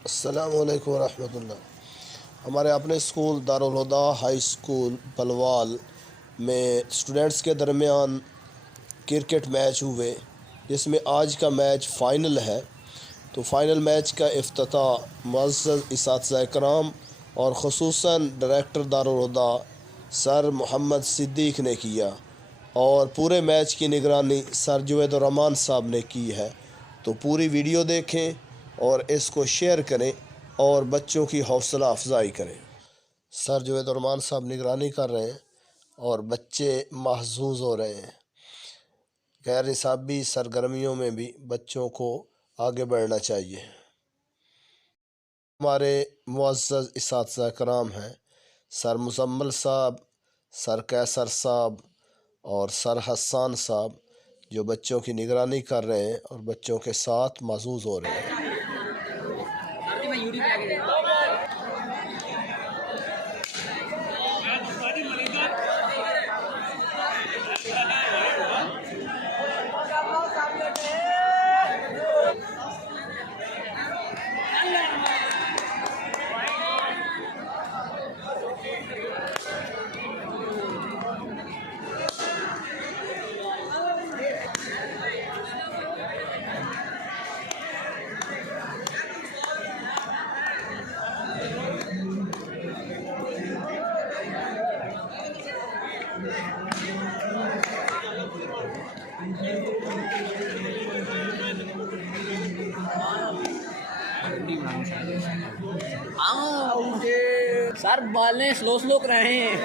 अस्सलामु अलैकुम रहमतुल्लाह। हमारे अपने स्कूल दारुल हुदा हाई स्कूल बलवाल में स्टूडेंट्स के दरमियान क्रिकेट मैच हुए, जिसमें आज का मैच फ़ाइनल है। तो फ़ाइनल मैच का इफ्तिताह मुअज़्ज़ज़ इसातिज़ा इकराम और ख़ुसूसन डायरेक्टर दारुल हुदा सर मोहम्मद सिद्दीक़ ने किया और पूरे मैच की निगरानी सर जुवैद रहमान साहब ने की है। तो पूरी वीडियो देखें और इसको शेयर करें और बच्चों की हौसला अफजाई करें। सर जुवैद रहमान साहब निगरानी कर रहे हैं और बच्चे महजूज हो रहे हैं। गैर निसाबी सरगर्मियों में भी बच्चों को आगे बढ़ना चाहिए। हमारे मुअज़्ज़ज़ इसातिज़ा कराम हैं सर मुज़म्मिल साहब, सर कैसर साहब और सर हसन साहब, जो बच्चों की निगरानी कर रहे हैं और बच्चों के साथ महजूज हो रहे हैं। सर बालें स्लो स्लो कर रहे हैं।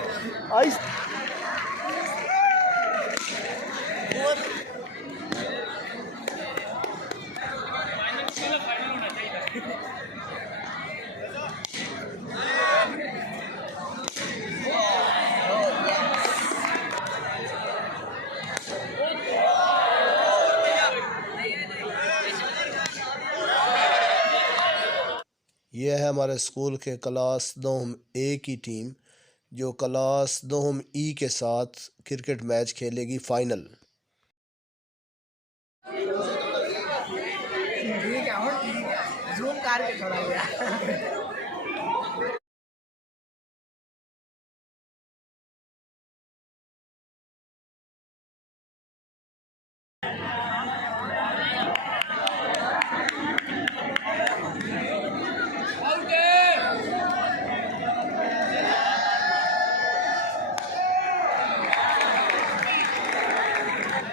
यह है हमारे स्कूल के क्लास दोहम ए की टीम, जो क्लास दोहम ई के साथ क्रिकेट मैच खेलेगी फ़ाइनल। जूम करके छोड़ा गया।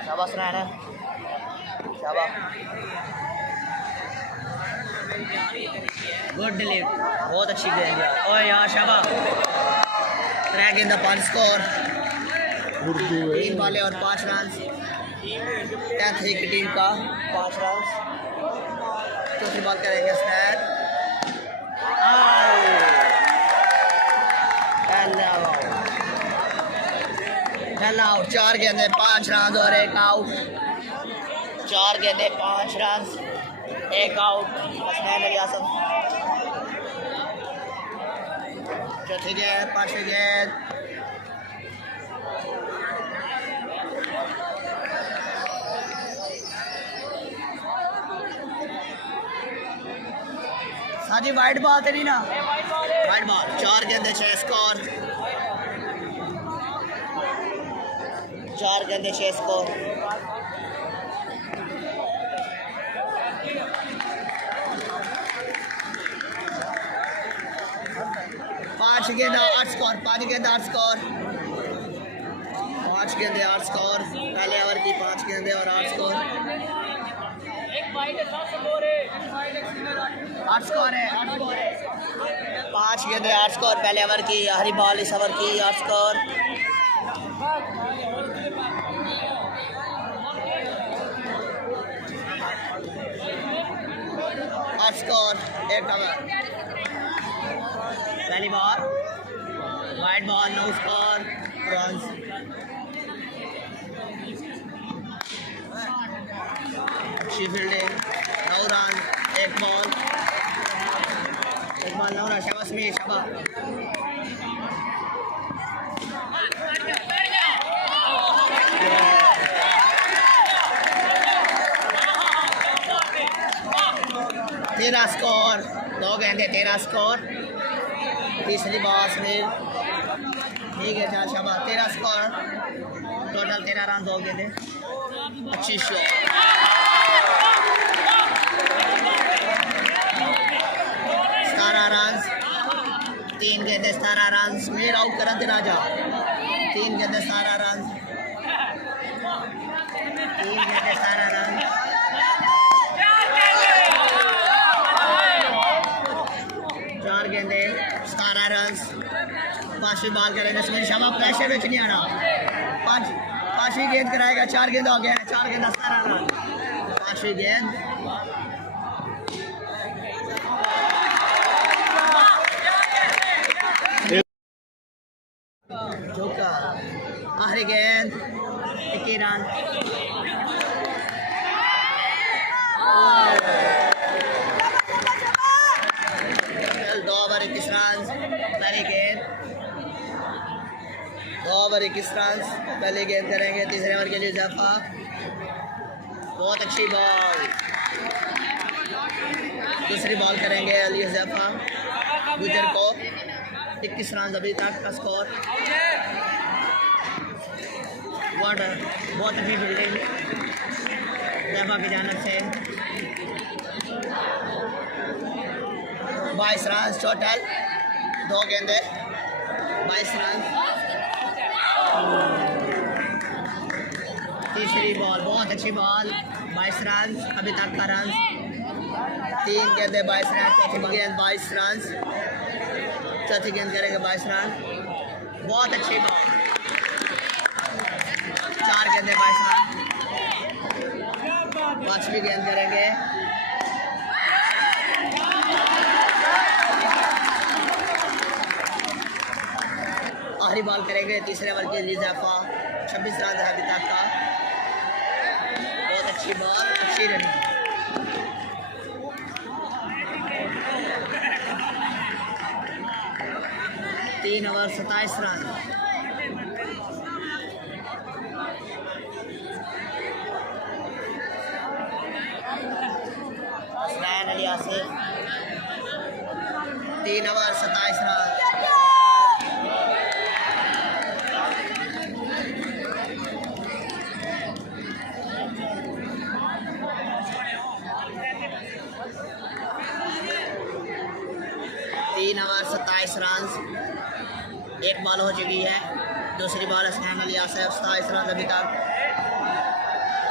शाबाश राना, शाबाश, गुड डिलीव, बहुत अच्छी गेंद है। ओए यार शाबाश, ट्रैक इन द 5 स्कोर, 3 बॉले और 5 रन। 10th की टीम का 5 रन। चौथी बॉल करेंगे स्नैप, आउट। 4 गेंदे 5 रन और 1 आउट। 4 गेंदे 5 रन, 1 आउट। हसनैन अली आसम। चौथी गेंद, 5वीं गेंद, साजी वाइट बॉल तो नहीं ना, वाइट बॉल। 4 गेंदे 6 स्कोर, 4 गेंदे 6 स्कोर। 5 गेंद 8 स्कोर, 5 गेंद 8 स्कोर, 5 गेंदे 8 स्कोर। पहले ओवर की 5 गेंदे और 8 स्कोर। 8 स्कोर है, 5 गेंदे 8 स्कोर। पहले ओवर की हरी बॉल इस ओवर की 8 स्कोर। Score 1 over. पहली ball wide ball, no score, runs. अच्छी फील्डिंग, 9 रन, 1 बॉल, 9 रन। शाबाश में शाबाश। तेरा 13 स्कोर, 2 गेंदे 13 स्कोर। तीसरी बॉल समीर, ठीक है चार शाबाश, 13 स्कोर, टोटल 13 रन, 2 गेंदे, अच्छी शॉट। 17 रन, 3 गेंदे 17 रन, समीर आउट करन ते राजा, 3 गेंदे 17 रन, 3 गेंदे 17 रन। 4 गेंदे 17 रन। पांचवी बॉल करेंगे समीर शर्मा, प्रेशर में नहीं आना, पांचवी गेंद कराएगा, 4 गेंद हो गया है, 4 गेंद 17 रन, पांचवी गेंद। जोका आखिरी गेंद 21 रन। 2 ओवर 21 रन, पहली गेंद 2 ओवर 21 रन, पहली गेंद करेंगे तीसरे ओवर के लिए जफा, बहुत अच्छी बॉल। दूसरी बॉल करेंगे अली जफा, गुजर को 21 रन अभी तक का स्कोर। बहुत अच्छी फील्डिंग जफा की जानब से। 22 रन टोटल, 2 गेंदे 22 रन। तीसरी बॉल बहुत अच्छी बॉल, 22 रन अभी तक का रन, 3 गेंदे 22 रन, चौथी गेंद 22 रन, चौथी गेंद करेंगे 22 रन, बहुत अच्छी बॉल, 4 गेंदे 22 रन। पांचवी गेंद करेंगे, आखिरी बॉल करेंगे तीसरे ओवर के लिए जफा, 26 रन है अभी तक का, बहुत अच्छी बॉल, अच्छी running. 3 over 27 run. Hussain Ali Asif, 3 over 27 run. 3 over 27 run, एक बॉल हो चुकी है, दूसरी बॉल हुसैन अली आसिफ, 27 रन अभी तक,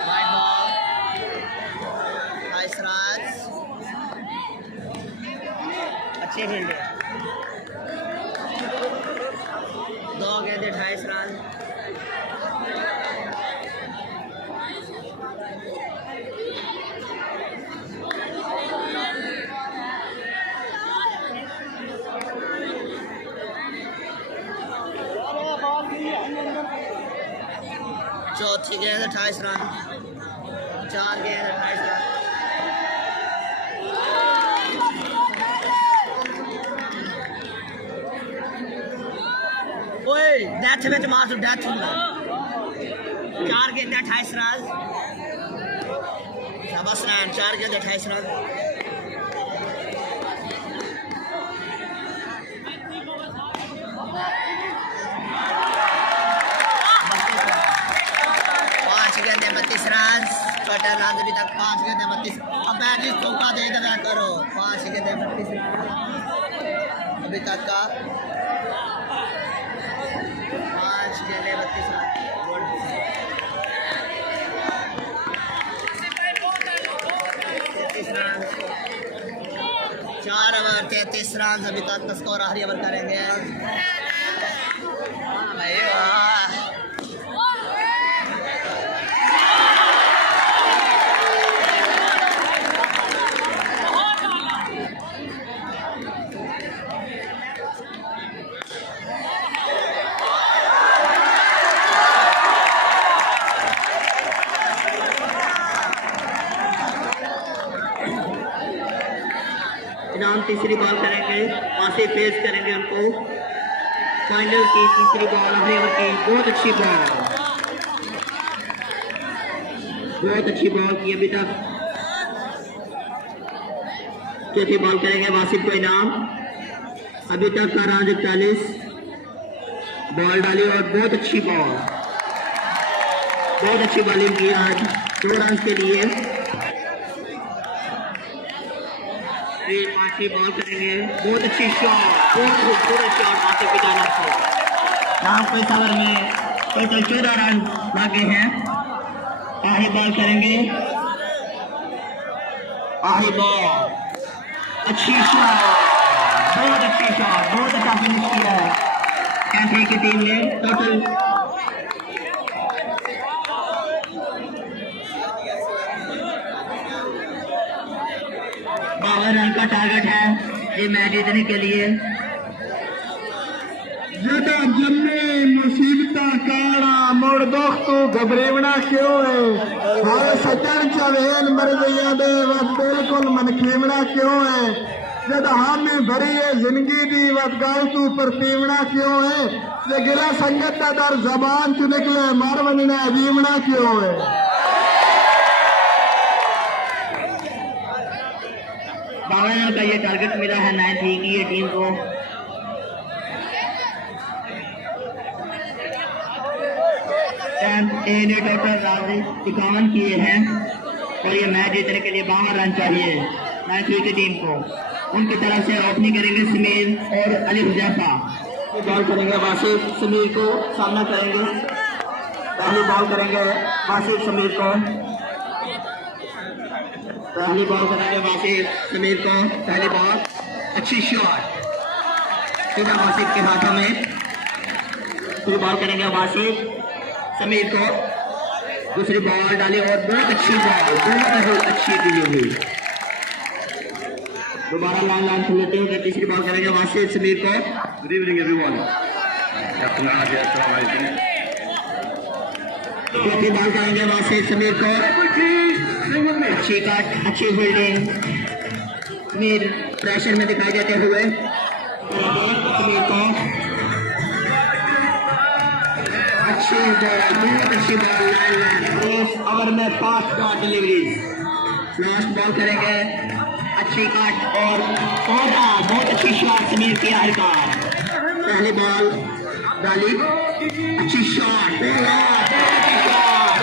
वाइड बॉल 28 रन, अच्छी फील्डिंग, 2 गेंदे 28 रन। चौथी गेंद 28 रन, 4 गेंद 28 रन। ओए डेथ में मार दो, डेथ में 4 गेंद 28 रन, शाबाश रन, 4 गेंद 28 रन। टोटल रन अभी तक 5 गेंदे 32, अब बैटिंग चौका दे दे करो, 5 गेंदे 32 रन अभी तक का, 5 गेंदे 32 रन। 33 रन, 4 ओवर 33 रन अभी तक का स्कोर, आखिरी ओवर करेंगे। भाई वाह, इनाम तीसरी बॉल करेंगे, वहाँ से फेस करेंगे उनको, फाइनल की तीसरी बॉल आखिरी ओवर की, बहुत अच्छी बॉल, बहुत अच्छी बॉल की अभी तक। चौथी बॉल करेंगे वासिफ को इनाम। अभी तक का रन 41। बॉल डाली और बहुत अच्छी बॉल, बहुत अच्छी बॉलिंग की आज 2 रन के लिए। पांचवी बॉल करेंगे, बहुत अच्छी शॉट, बहुत खूबसूरत शॉट वासिफ की जानिब से। नाम पेशावर में टोटल 14 रन लागे हैं। आखिरी बॉल करेंगे, आखिरी बॉल, अच्छी शॉट, बहुत अच्छी शॉट, बहुत अच्छा फिनिश किया है कैंट्री की टीम ने। टोटल 52 रन का टारगेट है ये मैच जीतने के लिए। जेका जन्मे मुसीबता काड़ा मुड़ दुख तू घबरेवना क्यों है। हाय सजन चवेन मर गया दे वत बिल्कुल मन खेवना क्यों है। जद हामी भरी है जिंदगी दी वत गाल तू पर पीवना क्यों है। जे गिला संगत दा दर जबान चु निकले मर वनना जीवना क्यों है। 52 रन का ये टारगेट मिला है 9 की ये टीम को। ए ने टोटल रन 51 किए हैं और ये मैच जीतने के लिए 52 रन चाहिए 9 की टीम को। उनकी तरफ से ओपनिंग करेंगे समीर और अली हुजैफा। बॉल करेंगे वासिफ, समीर को सामना करेंगे। पहली बॉल करेंगे वासिफ समीर को, पहली बॉल करेंगे वासिफ समीर को। पहली बॉल, अच्छी शॉट सीधा वासिफ के हाथों में। दूसरी बॉल करेंगे वासिफ समीर को, दूसरी बॉल डाली और बहुत अच्छी बॉल, बहुत अच्छी डिलीवरी। दोबारा लाइन खुल लेते हैं। तीसरी बॉल करेंगे वासिफ समीर को। Good evening everyone. चौथी बॉल करेंगे वासिफ समीर को, अच्छी कट, अच्छी फील्डिंग। समीर प्रेशर में दिखाई देते हुए समीर को, अच्छी बॉल, बहुत अच्छी बॉल। इस ओवर में 5 शॉट डिलीवरी। लास्ट बॉल करेंगे, अच्छी कट और बहुत अच्छी शॉट समीर की आखिरकार। पहली बॉल डाली, अच्छी शॉट, बहुत अच्छी शॉट,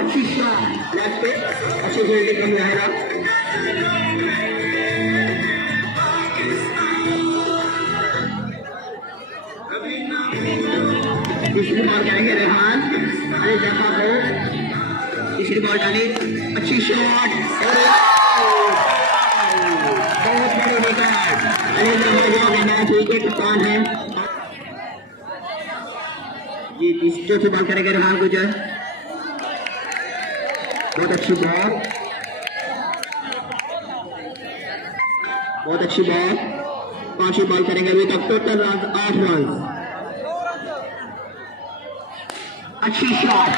अच्छी शॉट लेफ्ट पे, अच्छी फील्डिंग कम रहेगा। तीसरी बॉल करेंगे रेहान अली जफा को। तीसरी बॉल डाली, अच्छी शॉट, बहुत बड़ी विकेट। अली जफा जो मैच विकेट कप्तान है जी। चौथी बॉल करेंगे रेहान गुजर, बहुत अच्छी बॉल, बहुत अच्छी बॉल। पांचवी बॉल करेंगे, अभी तक टोटल रन 8 रन। अच्छी शॉट,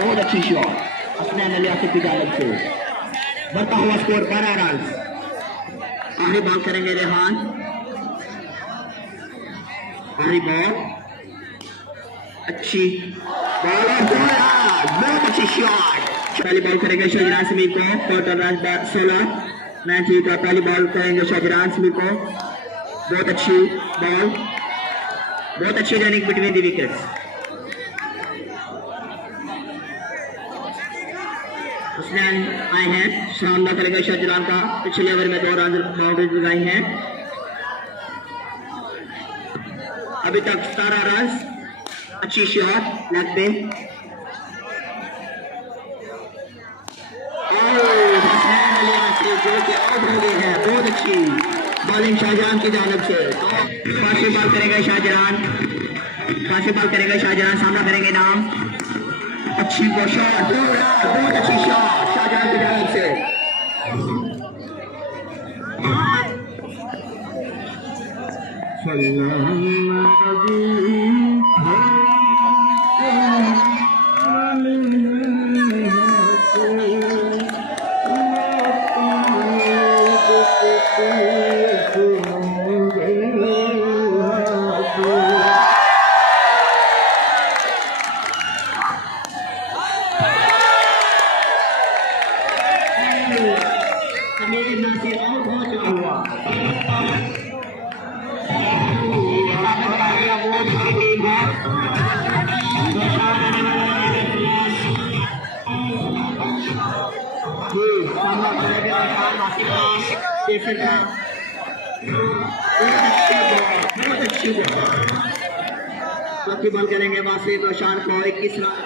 बहुत अच्छी शॉट हसनैन अली आसिफ की जानिब से। बढ़ता हुआ स्कोर 12 रन। आखिरी बॉल करेंगे रेहान, आखिरी बॉल, अच्छी बॉल और बहुत अच्छी शॉट। पहली बॉल करेंगे शाहजहान समीर को, टोटल रन 16 9 का। पहली बॉल करेंगे शाहजहान समीर को, बहुत अच्छी बॉल, बहुत अच्छी running between the wickets. Hussain आए हैं, सामना करेंगे शाहजहान का। पिछले ओवर में 2 रन बाउंड्रीज लगाई हैं। अभी तक 17 रन। अच्छी शॉट लेग पे, हुसैन अली आसिफ जो कि आउट हो गए हैं। बहुत अच्छी बॉलिंग शाहजहान की जानिब से। पांचवी बॉल करेंगे शाहजहान, पांचवी बॉल करेंगे शाहजहान, सामना करेंगे नाम। अच्छी शॉट, बहुत अच्छी शॉट शाहजहान की जानिब से। केसर का बहुत अच्छी बॉल चौथी बॉल करेंगे वासिफ रोशान को 21 रन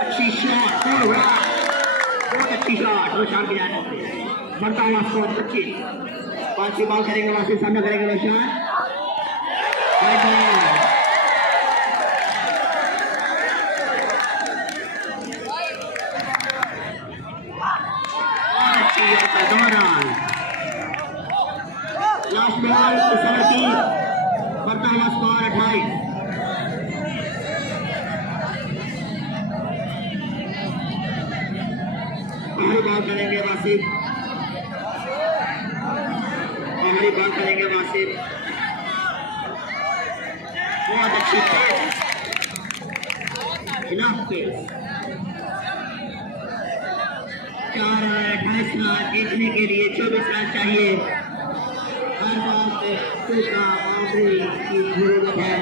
अच्छी शॉट बहुत अच्छी शॉट रोशान की जाने से बढ़ता हुआ स्कोर 25 पांचवी बॉल करेंगे वासिफ सामने करेंगे रोशान लास्ट बॉल 17 बढ़ता हुआ स्कोर 28 पहली बॉल करेंगे वासिफ पहली बॉल करेंगे वासिफ बहुत अच्छी खिलाफ पे 4 28 रन जीतने के लिए 24 रन चाहिए हर बार पे चौका बाउंड्री की जरूरत है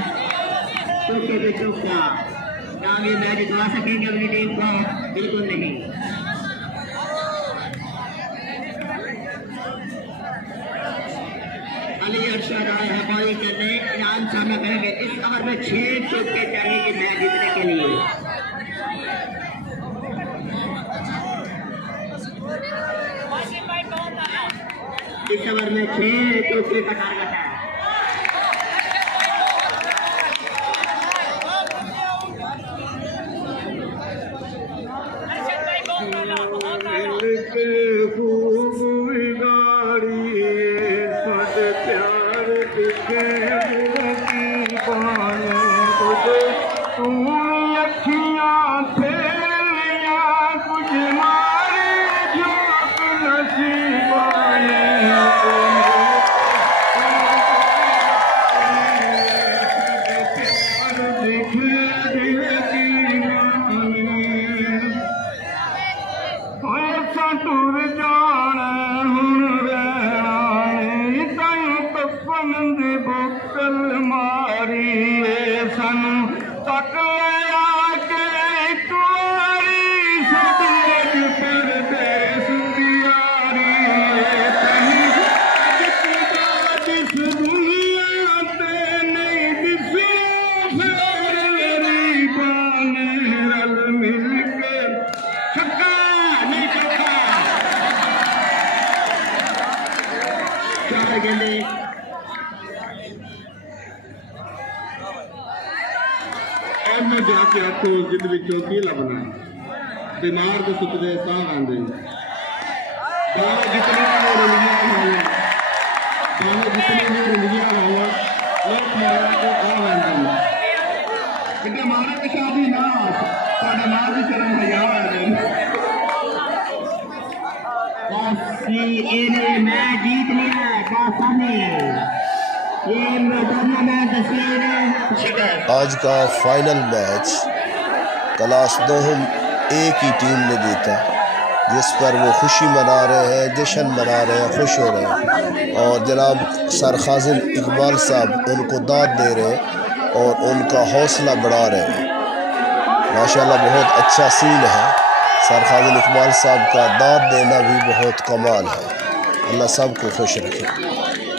चौके पे चौका क्या ये मैच जितवा सकेंगे अपनी टीम को बिल्कुल नहीं अली अरशद आए हैं बॉलिंग करने इनाम सामना करेंगे इस ओवर में 6 चौके चाहिए कि मैच जीतने के लिए इस ओवर में 6 चौके का टारगेट है जाके आखो जिद विचों की लभना बीमार तो सुखदे साह आंदे जितनी रंगियां होया लोग मारा को आ आंदे इतना मारा के शादी ना साडे मां दी शर्म हया ये मैच जीत लिया बासानी आज का फाइनल मैच क्लास दोहम एक ही टीम ने जीता जिस पर वो खुशी मना रहे हैं जश्न मना रहे हैं खुश हो रहे हैं और जनाब सरखाजिन इकबाल साहब उनको दाद दे रहे हैं और उनका हौसला बढ़ा रहे हैं माशाल्लाह बहुत अच्छा सीन है सरखाजिन इकबाल साहब का दाद देना भी बहुत कमाल है अल्लाह सबको खुश रखे